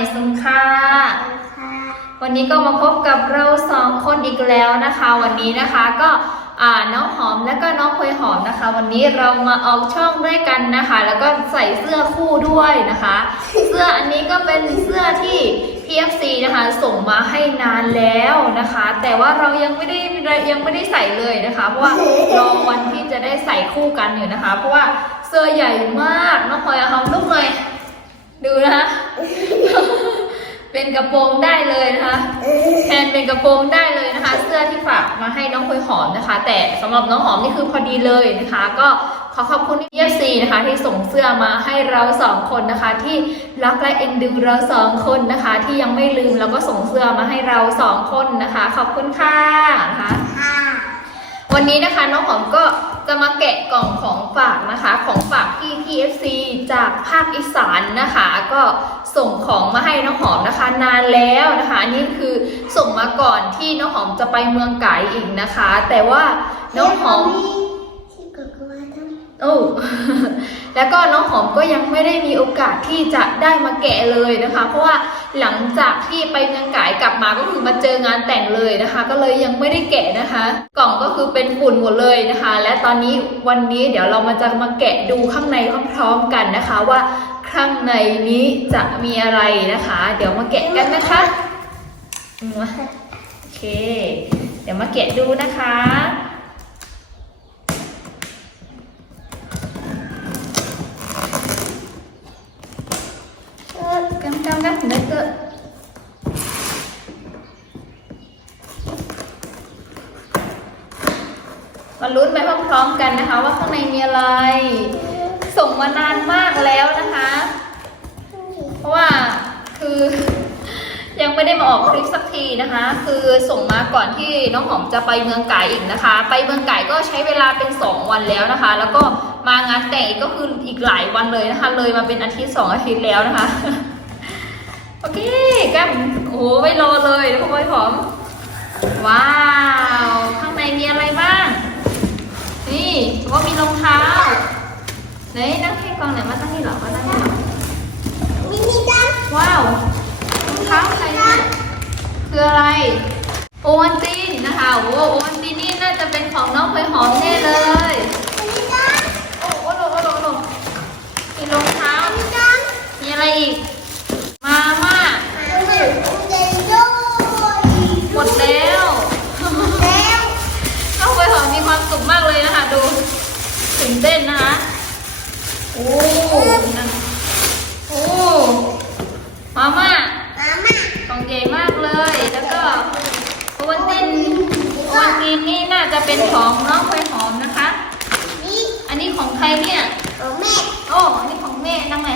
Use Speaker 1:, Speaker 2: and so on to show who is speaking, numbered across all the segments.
Speaker 1: นะคะเมซุงค่ะ วันนี้ก็มาพบกับเราสองคนอีกแล้วนะคะ วันนี้นะคะก็อ่าน้องหอมและก็น้องพลอยหอมนะคะ วันนี้เรามาออกช่องด้วยกันนะคะ แล้วก็ใส่เสื้อคู่ด้วยนะคะ เสื้ออันนี้ก็เป็นเสื้อที่ PFC นะคะส่งมาให้นานแล้วนะคะ แต่ว่าเรายังไม่ได้ยังไม่ได้ใส่เลยนะคะ เพราะว่ารอวันที่จะได้ใส่คู่กันอยู่นะคะ เพราะว่าเสื้อใหญ่มากน้องพลอยเอาหอมลุกหน่อยดูนะคะ เป็นกระโปรงได้เลยนะคะแทนเป็นกระโปรงได้เลยนะคะ เสื้อที่ฝากมาให้น้องพลอยหอมนะคะ แต่สำหรับน้องหอมนี่คือพอดีเลยนะคะ ก็ขอขอบคุณที่เอฟซีนะคะ ที่ส่งเสื้อมาให้เราสองคนนะคะ ที่รักและเอ็นดูเราสองคนนะคะ ที่ยังไม่ลืมแล้วก็ส่งเสื้อมาให้เราสองคนนะคะ ขอบคุณค่ะนะคะวันนี้นะคะน้องหอมก็จะมาแกะกล่องของฝากนะคะ ของฝากที่ FC จากภาคอีสานนะคะ ก็ส่งของมาให้น้องหอมนะคะ นานแล้วนะคะอันนี่คือส่งมาก่อนที่น้องหอมจะไปเมืองไก่อีกนะคะ แต่ว่าน้องหอม โอ้แล้วก็น้องหอมก็ยังไม่ได้มีโอกาสที่จะได้มาแกะเลยนะคะ เพราะว่าหลังจากที่ไปเมืองกายกลับมาก็คือมาเจองานแต่งเลยนะคะ ก็เลยยังไม่ได้แกะนะคะ กล่องก็คือเป็นฝุ่นหมดเลยนะคะ และตอนนี้วันนี้เดี๋ยวเรามาจะมาแกะดูข้างในพร้อมๆกันนะคะ ว่าข้างในนี้จะมีอะไรนะคะ เดี๋ยวมาแกะกันนะคะอืมโอเค เดี๋ยวมาแกะดูนะคะ มาลุ้นไปพร้อมๆกันนะคะ ว่าข้างในมีอะไร ส่งมานานมากแล้วนะคะ เพราะว่าคือยังไม่ได้มาออกคลิปสักทีนะคะ คือส่งมาก่อนที่น้องหอมจะไปเมืองไก่อีกนะคะ ไปเมืองไก่ก็ใช้เวลาเป็น 2 วันแล้วนะคะ แล้วก็มางานแต่งอีกก็คืออีกหลายวันเลยนะคะ เลยมาเป็นอาทิตย์สองอาทิตย์แล้วนะคะ โอเคกันโอ้ไม่รอเลยนะพ่อพลอยหอม ว้าว ข้างในมีอะไรบ้าง นี่ว่ามีรองเท้าไหนนั่งให้กองไหนอยมาตั้งนี่เหรอมาตั้งนี่เหรอ
Speaker 2: มินิจัง
Speaker 1: ว้าวรองเท้าใครเนี่ยคืออะไร โอวันตินนะคะโอ้โอวันตินนี่น่าจะเป็นของน้องพลอยหอมแน่เลย
Speaker 2: มินิจัง
Speaker 1: โอ้โหโอ้โหโอ้โหโอ้โหมีรองเท้า
Speaker 2: มินิจัง
Speaker 1: มีอะไรอีก
Speaker 2: เต้
Speaker 1: นนะคะ โอ้นั่นโอ้มาม่า
Speaker 2: มาม่าก
Speaker 1: ล่องใหญ่มากเลย แล้วก็โอวันตินโอวันตินนี่น่าจะเป็นของน้องพลอยหอมนะคะ
Speaker 2: นี่
Speaker 1: อันนี้ของใครเนี่ย
Speaker 2: ของแม่
Speaker 1: โอ้อันนี้ของแม่นั่งไง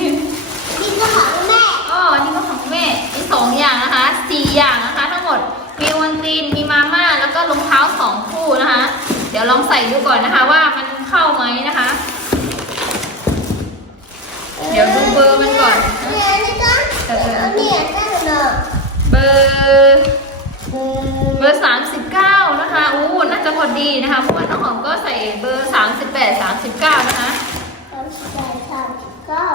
Speaker 2: นี่ก็ของแม่
Speaker 1: อ๋ออันนี้ก็ของแม่มีสองอย่างนะคะสี่อย่างนะคะ ทั้งหมด มีวันตีน มีมาม่า แล้วก็รองเท้าสองคู่นะคะ เดี๋ยวลองใส่ดูก่อนนะคะว่ามัน เข้าไหมนะคะ เดี๋ยวดูเบอร์มันก่อน
Speaker 2: เนี่ยนี่จัง
Speaker 1: เออเออ
Speaker 2: เนี่ยจังเนาะ
Speaker 1: เบอร์เบอร์สามสิบเก้านะคะอู้น่าจะพอดีนะคะ เพราะว่าน้องหอมก็ใส่เบอร์สามสิบแปดสามสิบเก้านะคะ
Speaker 2: สามสิบแปดสามสิบเก้า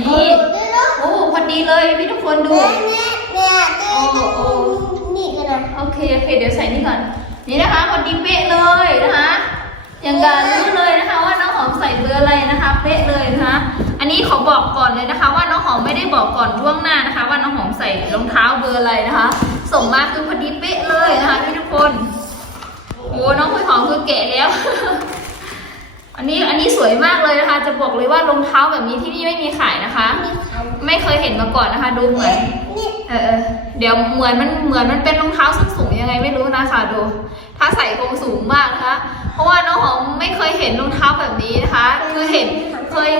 Speaker 1: นี่โอ้พอดีเลยพี่ทุกคนดู
Speaker 2: เนี่ยเนี่ยเนี่ยนี่กันนะ
Speaker 1: โอเคโอเคเดี๋ยวใส่นี่ก่อน นี่นะคะพอดีเป๊ะเลยนะคะ อย่างการรู้เลยนะคะว่าน้องหอมใส่เบอร์อะไรนะคะ เป๊ะเลยนะคะ อันนี้ขอบอกก่อนเลยนะคะ ว่าน้องหอมไม่ได้บอกก่อนล่วงหน้านะคะ ว่าน้องหอมใส่รองเท้าเบอร์อะไรนะคะ ส่งมาคือพอดีเป๊ะเลยนะคะพี่ทุกคนโอ้น้องคุยหอมคือแกะแล้ว อันนี้อันนี้สวยมากเลยนะคะ จะบอกเลยว่ารองเท้าแบบนี้ที่นี่ไม่มีขายนะคะ ไม่เคยเห็นมาก่อนนะคะ ดูเหมือ
Speaker 2: น
Speaker 1: เออเออเดี๋ยวเหมือนมันเหมือนมันเป็นรองเท้าส้นสูงยังไงไม่รู้นะคะดู ถ้าใส่คงสูงมากนะคะ เพราะว่าน้องหอมไม่เคยเห็นรองเท้าแบบนี้นะคะ คือเห็นเคย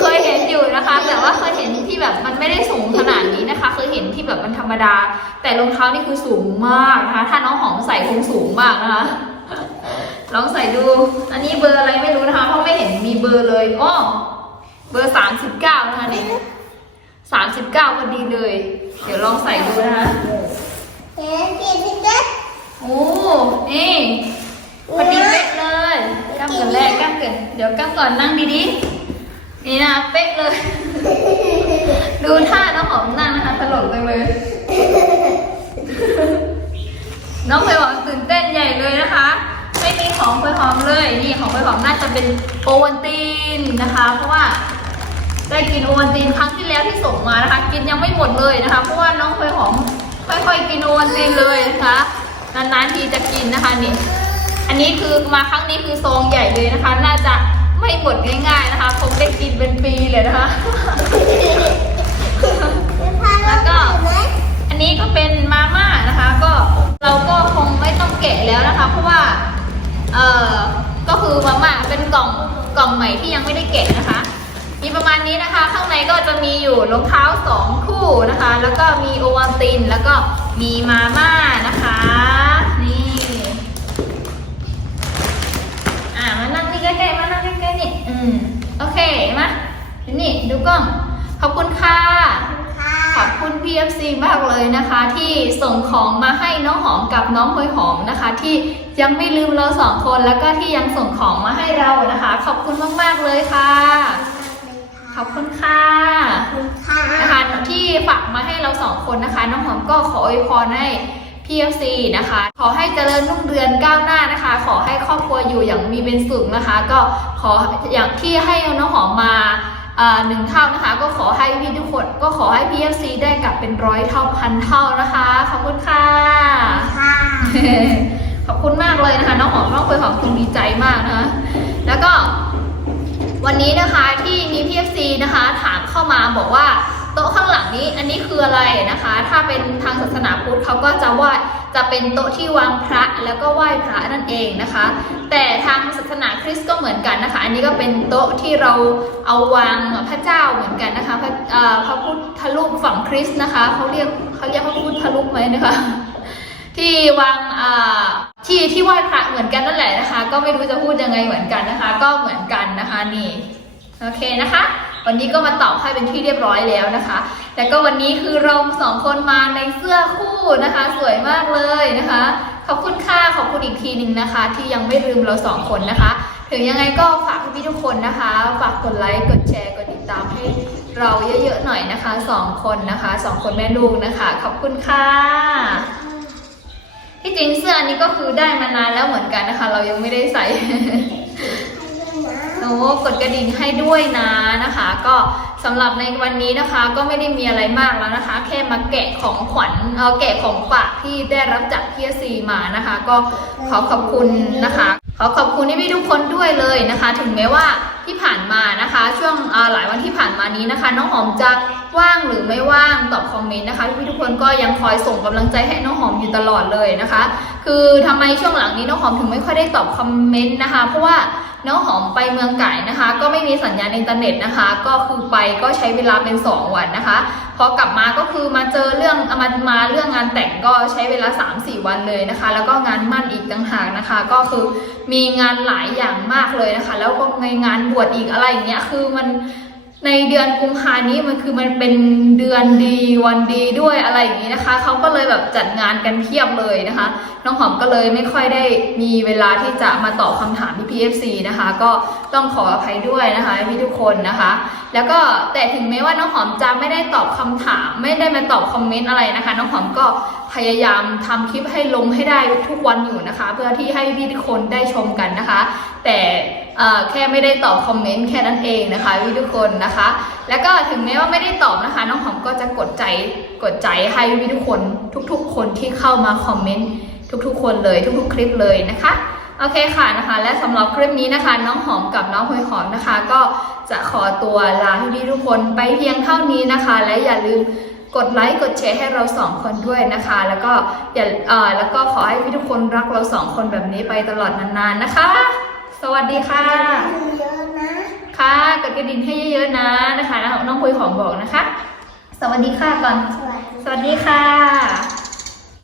Speaker 1: เคยเห็นอยู่นะคะ แต่ว่าเคยเห็นที่แบบมันไม่ได้สูงขนาดนี้นะคะ เคยเห็นที่แบบมันธรรมดา แต่รองเท้านี่คือสูงมากนะคะ ถ้าน้องหอมใส่คงสูงมากนะคะ ลองใส่ดู อันนี้เบอร์อะไรไม่รู้นะคะ เพราะไม่เห็นมีเบอร์เลยอ้อเบอร์สามสิบเก้านะคะเนี่ย สามสิบเก้าพอดีเลย เดี๋ยวลองใส่ดูนะคะ
Speaker 2: เห็นกี่ที่เด็ด
Speaker 1: โอ้นี่พอดีเป๊ะเลยกล้ามเกินแรกกล้ามเกินเดี๋ยวกั้งก่อนนั่งดีๆนี่นะเป๊ะเลย ดูท่าน้องหอมนั่งนะคะตลกจังเลย น้องเพยหอมตื่นเต้นใหญ่เลยนะคะไม่มีของเพยหอมเลย นี่ของเพยหอมน่าจะเป็นโอวันตินนะคะ เพราะว่า ได้กินโอวันตินครั้งที่แล้วที่ส่งมานะคะ กินยังไม่หมดเลยนะคะ เพราะว่าน้องเพยหอมค่อยๆกินโอวันตินเลยนะคะนานๆทีจะกินนะคะนี่อันนี้คือมาครั้งนี้คือซองใหญ่เลยนะคะ น่าจะไม่หมดง่ายๆนะคะคงได้กินเป็นปีเลยนะคะ
Speaker 2: แล้วก็
Speaker 1: อันนี้ก็เป็นมาม่านะคะ ก็เราก็คงไม่ต้องแกะแล้วนะคะ เพราะว่าเอ่อก็คือมาม่าเป็นกล่องกล่องใหม่ที่ยังไม่ได้แกะนะคะ มีประมาณนี้นะคะ ข้างในก็จะมีอยู่รองเท้าสองคู่นะคะ แล้วก็มีโอวัลติน แล้วก็มีมาม่านะคะ นี่อ่ามานั่งนี่ใกล้ๆมานั่งใกล้ๆนี่อืมโอเคมานี่ดูกล้องขอบคุณค่ะขอบคุณ PFC มากเลยนะคะ ที่ส่งของมาให้น้องหอมกับน้องพลอยหอมนะคะ ที่ยังไม่ลืมเราสองคนแล้วก็ที่ยังส่งของมาให้เรานะคะ ขอบคุณมากๆเลยค่ะ ขอบคุณค่ะนะคะที่ฝากมาให้เราสองคนนะคะ น้องหอมก็ขออวยพรให้ PFC นะคะ ขอให้เจริญรุ่งเรืองก้าวหน้านะคะ ขอให้ครอบครัวอยู่อย่างมีเป็นสุขนะคะ ก็ขออย่างที่ให้น้องหอมมาอ่าหนึ่งเท่านะคะ ก็ขอให้พี่ทุกคนก็ขอให้ PFC ได้กลับเป็นร้อยเท่าพันเท่านะคะ ขอบคุณค่ะ ขอบคุณมากเลยนะคะ น้องหอมน้องเคยขอบคุณดีใจมากนะคะแล้วก็ วันนี้นะคะที่มี PFC นะคะถามเข้ามาบอกว่าโต๊ะข้างหลังนี้อันนี้คืออะไรนะคะ ถ้าเป็นทางศาสนาพุทธเขาก็จะว่าจะเป็นโต๊ะที่วางพระแล้วก็ไหว้พระนั่นเองนะคะ แต่ทางศาสนาคริสต์ก็เหมือนกันนะคะ อันนี้ก็เป็นโต๊ะที่เราเอาวางพระเจ้าเหมือนกันนะคะพระพระพุทธรูปฝั่งคริสต์นะคะเขาเรียกเขาเรียกพระพุทธรูปไหมนะคะ ที่วางอ่า ที่ที่ไหว้พระเหมือนกันนั่นแหละนะคะ ก็ไม่รู้จะพูดยังไงเหมือนกันนะคะ ก็เหมือนกันนะคะนี่โอเคนะคะ วันนี้ก็มาตอบให้เป็นที่เรียบร้อยแล้วนะคะแล้วก็วันนี้คือเราสองคนมาในเสื้อคู่นะคะ สวยมากเลยนะคะ ขอบคุณค่ะขอบคุณอีกทีหนึ่งนะคะ ที่ยังไม่ลืมเราสองคนนะคะ ถึงยังไงก็ฝากพี่ๆทุกคนนะคะ ฝากกดไลค์กดแชร์กดติดตามให้เราเยอะๆหน่อยนะคะสองคนนะคะสองคนแม่ลูกนะคะ ขอบคุณค่ะ ที่จริงเสื้ออันนี้ก็คือได้มานานแล้วเหมือนกันนะคะ เรายังไม่ได้ใส่โอ้กดกระดิ่งให้ด้วยนะนะคะ ก็สำหรับในวันนี้นะคะ ก็ไม่ได้มีอะไรมากแล้วนะคะ แค่มาแกะของขวัญเออแกะของฝากที่ได้รับจากพี่ซีมานะคะ ก็ขอขอบคุณนะคะ ขอขอบคุณพี่ๆทุกคนด้วยเลยนะคะ ถึงแม้ว่าที่ผ่านมานะคะ ช่วงหลายวันที่ผ่านมานี้นะคะ น้องหอมจะว่างหรือไม่ว่างตอบคอมเมนต์นะคะพี่ๆทุกคนก็ยังคอยส่งกำลังใจให้น้องหอมอยู่ตลอดเลยนะคะ คือทำไมช่วงหลังนี้น้องหอมถึงไม่ค่อยได้ตอบคอมเมนต์นะคะ เพราะว่าน้องหอมไปเมืองไก่นะคะ ก็ไม่มีสัญญาณอินเทอร์เน็ตนะคะ ก็คือไปก็ใช้เวลาเป็น 2 วันนะคะพอกลับมาก็คือมาเจอเรื่องมามาเรื่องงานแต่งก็ใช้เวลา 3-4 วันเลยนะคะ แล้วก็งานมั่นอีกต่างหากนะคะ ก็คือมีงานหลายอย่างมากเลยนะคะ แล้วก็ในงานบวชอีกอะไรอย่างเงี้ยคือมัน ในเดือนกุมภานี้มันคือมันเป็นเดือนดีวันดีด้วยอะไรอย่างนี้นะคะเขาก็เลยแบบจัดงานกันเพียบเลยนะคะ น้องหอมก็เลยไม่ค่อยได้มีเวลาที่จะมาตอบคำถามพี่ PFC นะคะ ก็ต้องขออภัยด้วยนะคะพี่ทุกคนนะคะ แล้วก็แต่ถึงแม้ว่าน้องหอมจะไม่ได้ตอบคำถาม ไม่ได้มาตอบคอมเมนต์อะไรนะคะ น้องหอมก็พยายามทำคลิปให้ลงให้ได้ทุกวันอยู่นะคะ เพื่อที่ให้พี่ทุกคนได้ชมกันนะคะ แต่ แค่ไม่ได้ตอบคอมเมนต์แค่นั้นเองนะคะพี่ทุกคนนะคะ แล้วก็ถึงแม้ว่าไม่ได้ตอบนะคะ น้องหอมก็จะกดใจกดใจให้พี่ทุกคนทุกๆ คนที่เข้ามาคอมเมนต์ทุกๆ คนเลยทุกๆ คลิปเลยนะคะโอเคค่ะนะคะ และสำหรับคลิปนี้นะคะ น้องหอมกับน้องหอยหอมนะคะ ก็จะขอตัวลาพี่ทุกคนไปเพียงเท่านี้นะคะ และอย่าลืมกดไลค์กดแชร์ให้เราสองคนด้วยนะคะ แล้วก็อย่าเออแล้วก็ขอให้พี่ทุกคนรักเราสองคนแบบนี้ไปตลอดนานๆนะคะ สวัสดีค่ะ
Speaker 2: เยอะนะ
Speaker 1: ค่ะกดกระดิ่งให้เยอะๆนะนะคะน้องคุยหอมบอกนะคะ สวัสดีค่ะก่อน
Speaker 2: สวัสดี
Speaker 1: สวัสดีค่ะ